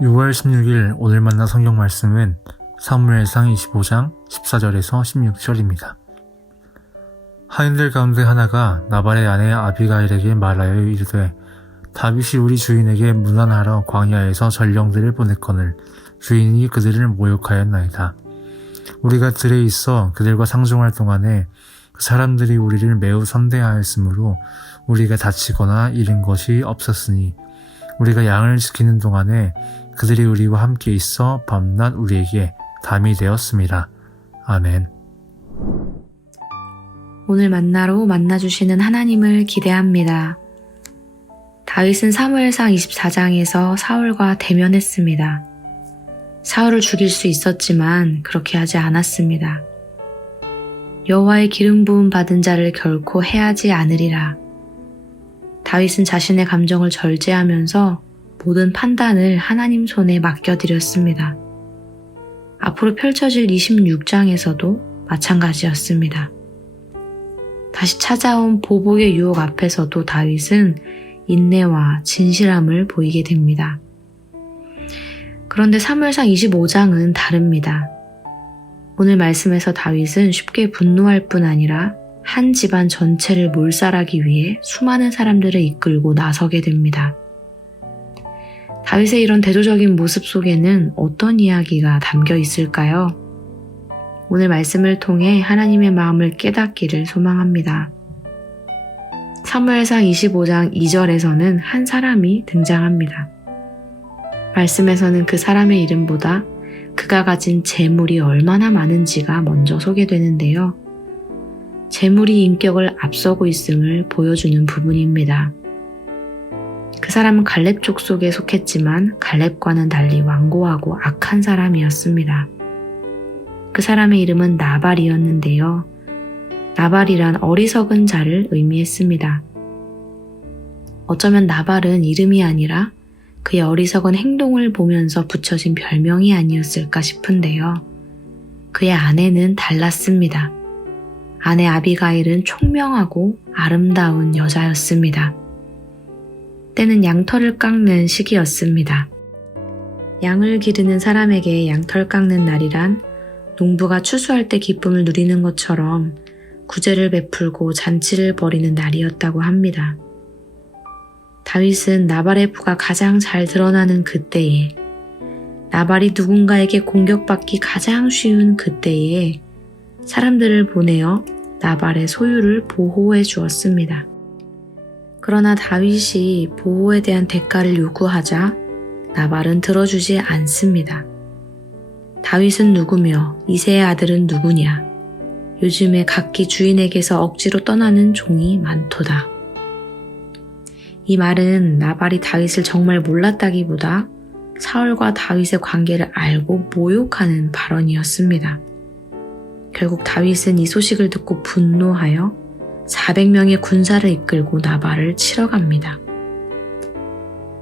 6월 16일 오늘 만난 성경 말씀은 사무엘상 25장 14절에서 16절입니다. 하인들 가운데 하나가 나발의 아내 아비가일에게 말하여 이르되 다윗이 우리 주인에게 문안하러 광야에서 전령들을 보냈거늘 주인이 그들을 모욕하였나이다. 우리가 들에 있어 그들과 상종할 동안에 그 사람들이 우리를 매우 선대하였으므로 우리가 다치거나 잃은 것이 없었으니 우리가 양을 지키는 동안에 그들이 우리와 함께 있어 밤낮 우리에게 담이 되었습니다. 아멘. 오늘 만나로 만나주시는 하나님을 기대합니다. 다윗은 사무엘상 24장에서 사울과 대면했습니다. 사울을 죽일 수 있었지만 그렇게 하지 않았습니다. 여호와의 기름 부음 받은 자를 결코 해하지 않으리라. 다윗은 자신의 감정을 절제하면서 모든 판단을 하나님 손에 맡겨드렸습니다. 앞으로 펼쳐질 26장에서도 마찬가지였습니다. 다시 찾아온 보복의 유혹 앞에서도 다윗은 인내와 진실함을 보이게 됩니다. 그런데 사무엘상 25장은 다릅니다. 오늘 말씀에서 다윗은 쉽게 분노할 뿐 아니라 한 집안 전체를 몰살하기 위해 수많은 사람들을 이끌고 나서게 됩니다. 다윗의 이런 대조적인 모습 속에는 어떤 이야기가 담겨 있을까요? 오늘 말씀을 통해 하나님의 마음을 깨닫기를 소망합니다. 사무엘상 25장 2절에서는 한 사람이 등장합니다. 말씀에서는 그 사람의 이름보다 그가 가진 재물이 얼마나 많은지가 먼저 소개되는데요. 재물이 인격을 앞서고 있음을 보여주는 부분입니다. 그 사람은 갈렙 족속에 속했지만 갈렙과는 달리 완고하고 악한 사람이었습니다. 그 사람의 이름은 나발이었는데요. 나발이란 어리석은 자를 의미했습니다. 어쩌면 나발은 이름이 아니라 그의 어리석은 행동을 보면서 붙여진 별명이 아니었을까 싶은데요. 그의 아내는 달랐습니다. 아내 아비가일은 총명하고 아름다운 여자였습니다. 때는 양털을 깎는 시기였습니다. 양을 기르는 사람에게 양털 깎는 날이란 농부가 추수할 때 기쁨을 누리는 것처럼 구제를 베풀고 잔치를 벌이는 날이었다고 합니다. 다윗은 나발의 부가 가장 잘 드러나는 그때에, 나발이 누군가에게 공격받기 가장 쉬운 그때에 사람들을 보내어 나발의 소유를 보호해 주었습니다. 그러나 다윗이 보호에 대한 대가를 요구하자 나발은 들어주지 않습니다. 다윗은 누구며 이새의 아들은 누구냐? 요즘에 각기 주인에게서 억지로 떠나는 종이 많도다. 이 말은 나발이 다윗을 정말 몰랐다기보다 사울과 다윗의 관계를 알고 모욕하는 발언이었습니다. 결국 다윗은 이 소식을 듣고 분노하여 400명의 군사를 이끌고 나발을 치러 갑니다.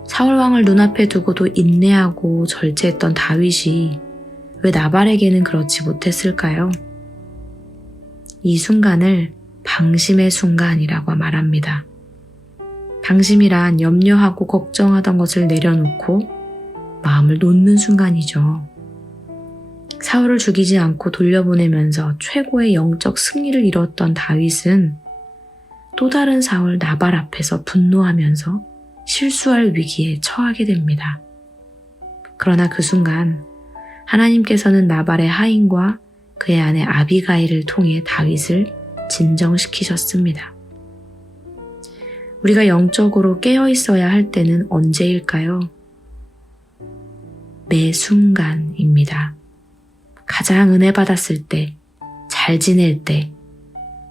사울왕을 눈앞에 두고도 인내하고 절제했던 다윗이 왜 나발에게는 그렇지 못했을까요? 이 순간을 방심의 순간이라고 말합니다. 방심이란 염려하고 걱정하던 것을 내려놓고 마음을 놓는 순간이죠. 사울을 죽이지 않고 돌려보내면서 최고의 영적 승리를 이뤘던 다윗은 또 다른 사울 나발 앞에서 분노하면서 실수할 위기에 처하게 됩니다. 그러나 그 순간 하나님께서는 나발의 하인과 그의 아내 아비가일을 통해 다윗을 진정시키셨습니다. 우리가 영적으로 깨어 있어야 할 때는 언제일까요? 매 순간입니다. 가장 은혜 받았을 때, 잘 지낼 때,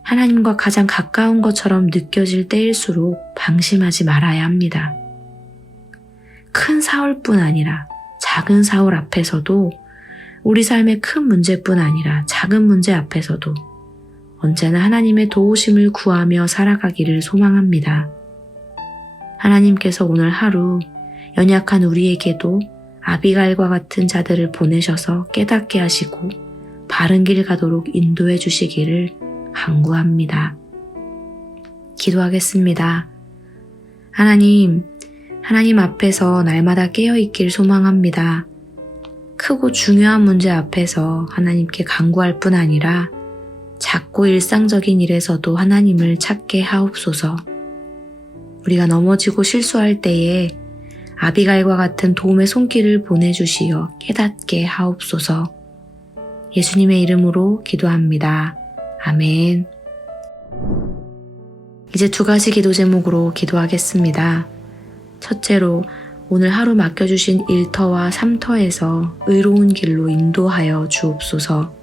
하나님과 가장 가까운 것처럼 느껴질 때일수록 방심하지 말아야 합니다. 큰 사울뿐 아니라 작은 사울 앞에서도 우리 삶의 큰 문제뿐 아니라 작은 문제 앞에서도 언제나 하나님의 도우심을 구하며 살아가기를 소망합니다. 하나님께서 오늘 하루 연약한 우리에게도 아비가일과 같은 자들을 보내셔서 깨닫게 하시고 바른 길 가도록 인도해 주시기를 간구합니다. 기도하겠습니다. 하나님, 하나님 앞에서 날마다 깨어있길 소망합니다. 크고 중요한 문제 앞에서 하나님께 간구할 뿐 아니라 작고 일상적인 일에서도 하나님을 찾게 하옵소서. 우리가 넘어지고 실수할 때에 아비가일과 같은 도움의 손길을 보내주시어 깨닫게 하옵소서. 예수님의 이름으로 기도합니다. 아멘. 이제 2가지 기도 제목으로 기도하겠습니다. 첫째로 오늘 하루 맡겨주신 1터와 3터에서 의로운 길로 인도하여 주옵소서.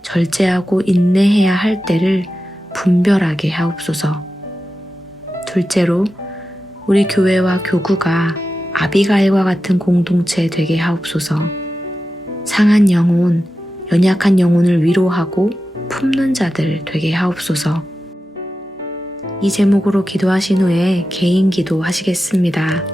절제하고 인내해야 할 때를 분별하게 하옵소서. 둘째로 우리 교회와 교구가 아비가일과 같은 공동체 되게 하옵소서. 상한 영혼, 연약한 영혼을 위로하고 품는 자들 되게 하옵소서. 이 제목으로 기도하신 후에 개인 기도 하시겠습니다.